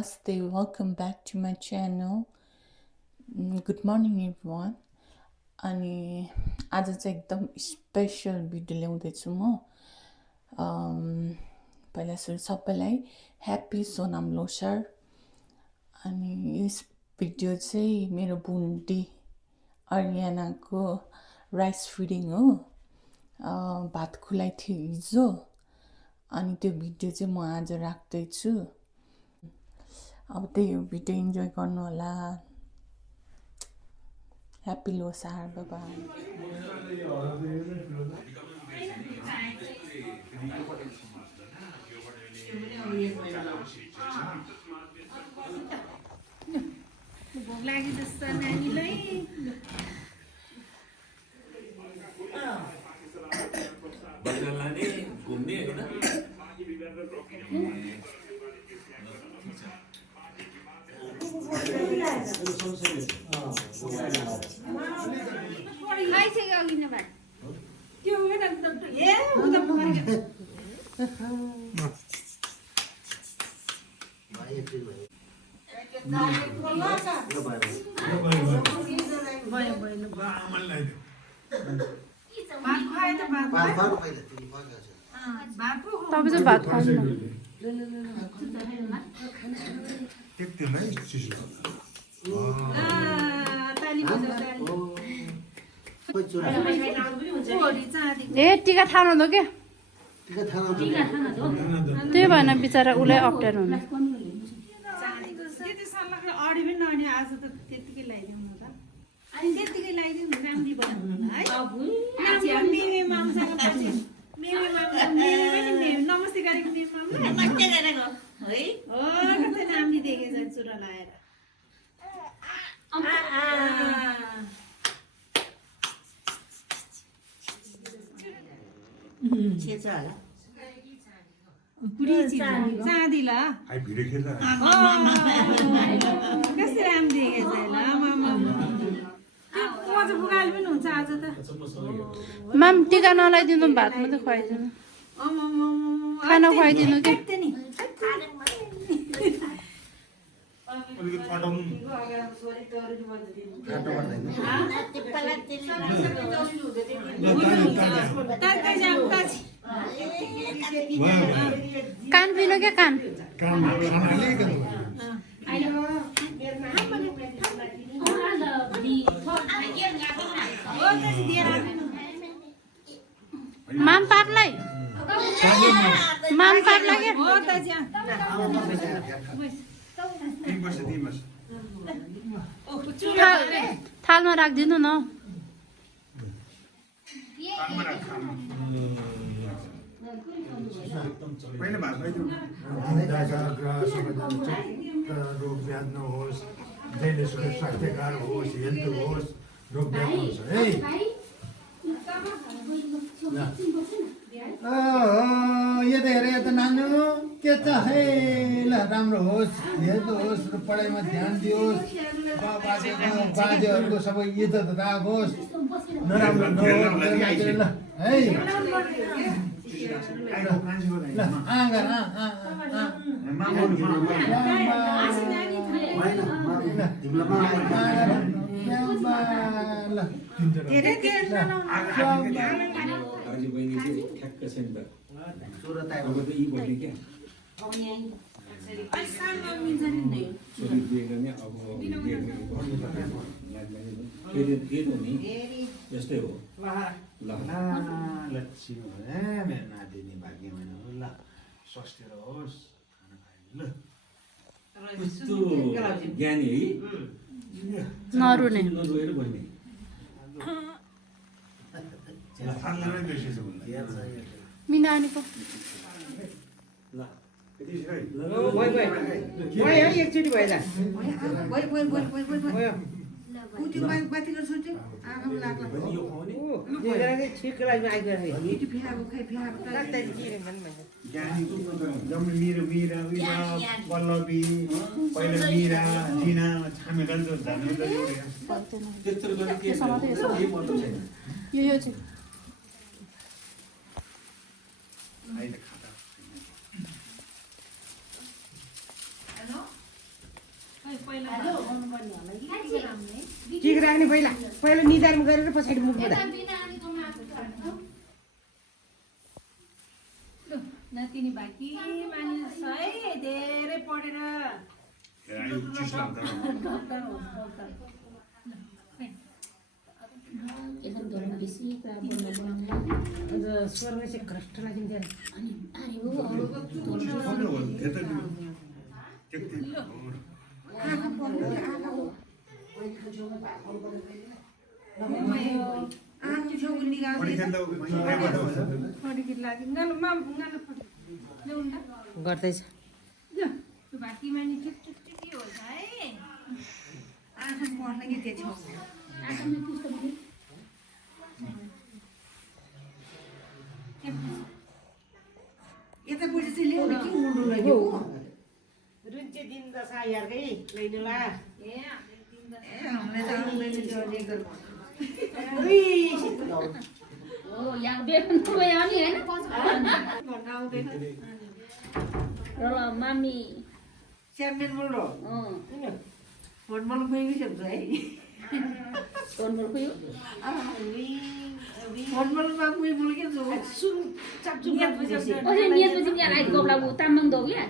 Namaste, welcome back to my channel. Good morning everyone. अनि आज चाहिँ एकदम स्पेशल भिडियो ल्याउँदैछु म। पहिला सुरु सबैलाई ह्याप्पी सोनाम लोसार। अनि यस भिडियो चाहिँ मेरो बुन्डी अर्यानाको राइस फिडिङ हो। भात खुलाइ थियो हिजो, अनि त्यो भिडियो चाहिँ म आज राख्दैछु। अब त्यही हो, भिडियो इन्जोय गर्नु होला। Happy Losar, bye bye. भोक लागि जस्तो नानीलाई बाहिर लाने घुम्ने हैन खाइसक्यो अघि नै भात त्यो ए उता पकाएर तपाईँ चाहिँ भात खानु न। ए टिका थाहा दो के त्यही भएन बिचरा उसलाई अप्ठ्यारो हुने। अडी पनि नअडी आज त त्यतिकै लगाइदिउँ न त। अनि त्यतिकै लगाइदिउँ राम्री भयो है। मेमे मामसँग मेमे नमस्ते गरेको मेमे मामलाई नमस्ते गरेको है। हो कतै नामली देखेछ चुरा लाएर। छेचा होला चाँदी ल कस्तो राम्रो देखेछ ल मामा। त्यो चाहिँ बुगाली पनि हुन्छ आज त। माम टिका नलाइदिनु, भात मात्रै खुवाइदिनु, खाना खुवाइदिनु के। कान पिनु क्या कान। माम पाप्लाई क्या। थालमा राखिदिनु न। रोग व्याध नहोस्, जहिले सुखी स्वास्थ्यकार होस्, हेल्थ होस्, रोग व्याध नहोस् है। यो त हेर त नानु के छ है। ल राम्रो होस्, हेल्थ होस्, र पढाइमा ध्यान दियोस्, बाजेहरूको सबै इज्जत राखोस्, नराम्रो नहोस् ल है। दाजु बहिनी चाहिँ ठ्याक्क सेन्टर अब त यी बहिनी क्या छोरी बिहे गर्ने अब फेरि नि यस्तै हो। लक्ष्मी मेरो नातिनी भाग्यमान हो। ल स्वास्थ्य रहोस्, खाना खायो। ल कस्तो ज्ञानी है। नरुने नरोएर बहिनी मिनानीको एकचोटि भइदा पल्लवी पहिला मिरा जिना छामेगल त्यस्तो गर्ने के छ? केही मतलब छैन। यो चाहिँ लाग्ने पहिला पहिला निधारमा गरेर पछाडि मुख बढा नतिनी बाँकी मानिस है धेरै पढेर स्वर्ग चाहिँ भ्रष्ट लाग्छ गर्दैछ बाँकी मानिस के हो है आँखा पढ्न कि त्यो यता पछि चाहिँ ल्याउनु के उल्टो लग्यो रुन चाहिँ दिन दशा यारकै लैनला हमले त आउँदैन त्यो लेकर ओ यहाँ बेफन तपाईँ आउने हैन भन्न आउँदैन र मामी च्याम्पियन बोल र फुटबल गएको छ है फोन बोल खयो फुटबलमा कोही बोल के सुन चाप्चुप ओले नियत पछि यहाँ लाइट गोबला वो तामङ दो क्या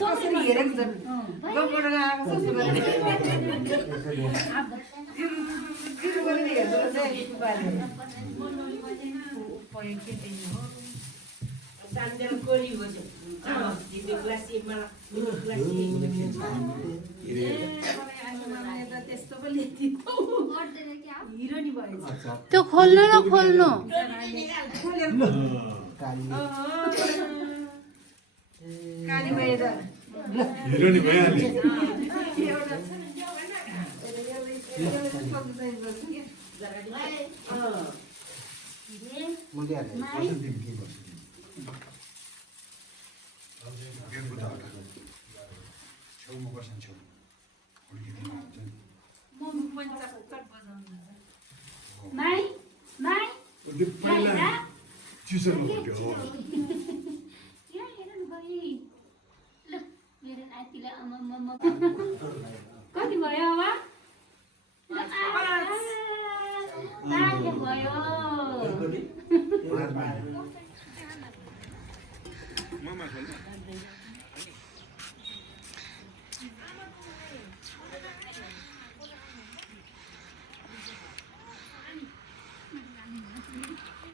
कसरी हेरेको छन् गफबाट आएको जस्तो गर्ने जिरो गरेर हेर्दो रहेछ उपयोग के त्यही हो दान्देल कोरी हो जिबे क्लासिकमा त्यस्तो पो लेखिदियो हिरो नि भएछ त्यो खोल्नु न खोल्नु काली भएर हिरो नि भइहाल्यो माई माई पहिला चिसोमा फुट्यो यहाँ हेर्नु गई ल मेरो नातिले आमा कति भयो अब पाँच भयो